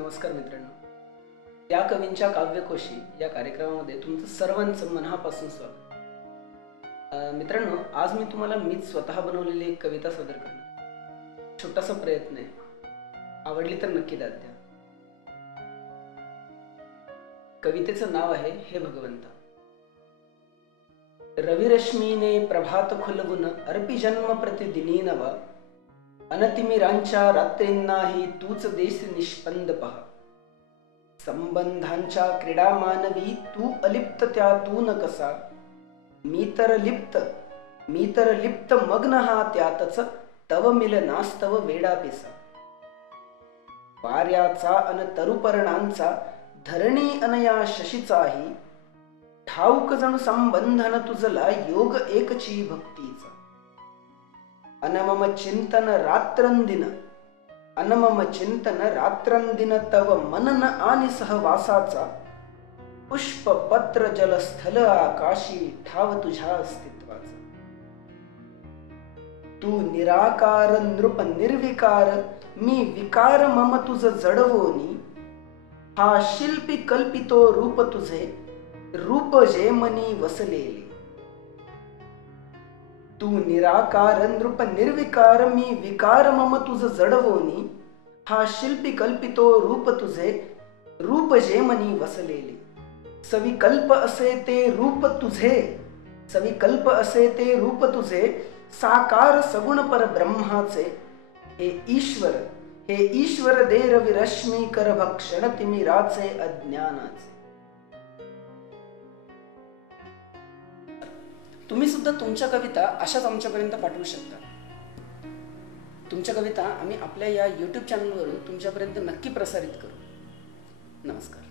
नमस्कार मित्रांनो, त्या कवींच्या काव्यकोशी या कार्यक्रमामध्ये तुमचं सर्वांचं मनापासून स्वागत। मित्रांनो, आज मी तुम्हाला मीच स्वतः बनवलेली एक कविता सादर करणार। छोटासा प्रयत्न आहे, आवडली तर नक्की दाद द्या। कवितेचं नाव आहे हे भगवंता। रविरश्मीने प्रभात खुलवून अर्पी जन्म प्रतिदिनी नवा, अनतिमिरांच्या रात्रींनाही तूच देश निष्पंद पहा। संबंधांच्या क्रीडा मानवी तू अलिप्त त्यातून कसा, मी तर लिप्त मग्न हा त्यातच, तव मिलनास्तव वेडा पिसा। वाऱ्याचा अन तरुपर्णांचा धरणी अनया शशीचाही, ठाऊक जणू संबंधन तुझला योग एकची भक्तीचा। अनमम चिंतन रात्रंदिन तव मनन आणि सहवासाचा, पुष्प पत्र जलस्थल आकाशी ठाव तुझ्या अस्तित्वाचा। तू निराकार नृप निर्विकार, मी विकार मम तुझ जडवोनी, हा शिल्पी कल्पितो रूप तुझे, रूप जे मनी वसलेले। तू निराकार नृप निर्विकार, मी विकार मम तुझ जडवोनी, हा शिल्पी कल्पितो रूप तुझे, रूप जे मनी वसलेले। सविकल्प असे ते रूप तुझे, साकार सगुण पर ब्रह्माचे। हे ईश्वर दे रविरश्मी कर भक्षण तिमिराचे अज्ञानाचे। तुम्ही सुद्धा तुमच्या कविता अशाच आमच्यापर्यंत पाठवू शकता। तुमच्या कविता आम्ही आपल्या या YouTube चॅनलवरून तुमच्यापर्यंत नक्की प्रसारित करू। नमस्कार।